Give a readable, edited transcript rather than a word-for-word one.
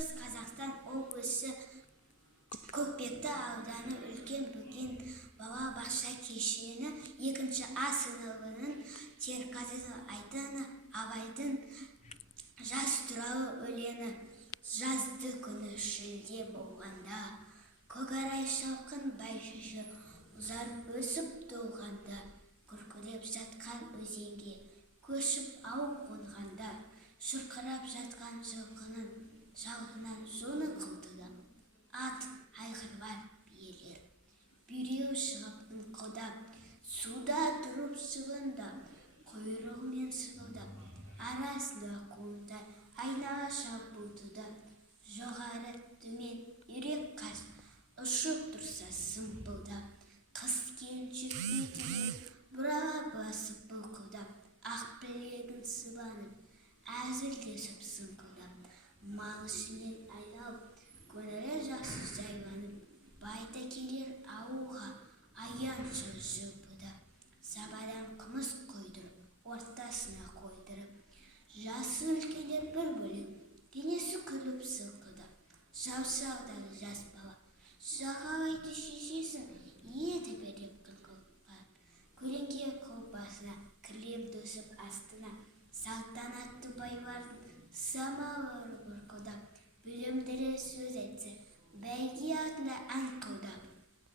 Қазақстан облысы Көкпекті ауданы үлкен бөкен бала бақша кешені 2 А сыныбының серікқазы айтаны Абайдың жас туралы өлеңі. Жазды күні шілде болғанда, көкарай шалқын бәйшешек ұзарып өсіп толғанда, күркіреп жатқан өзенге көшіп ауып қонғанда, шұрқырап жатқан жылқының жалғынан соны қылды. Ат айғырлар биелер, біреу шығып ыңқылдап, суда тұрып шыбындап, құйрығымен сықылдап, арасында қуынтай айнала шабуылдап, жоғары төмен үйрек қаз ұшып тұрса сымпылдап, қыз келіншек бетіне бұрала басып былқылдап, ақ білегін сыбанып, әзілдесіп сыңқылдап, мал ішінен айналып, көңілі жақсы жайланып, байта келер ауылға аянша жылпылдап, сабадан қымыз құйдырып, ортасына қойдырып, жасы үлкендер бір бөлек, денесі күліп сылқылдап, жаусаудан жас бала жағалайды шешесін, еді беріп қыңқылға, көлеңке қолбасына кілем төсіп астына, салтанатты байлардың самауыры бұрқылдап, білімдірі сөз айтса, бәйге атында ән қылдап,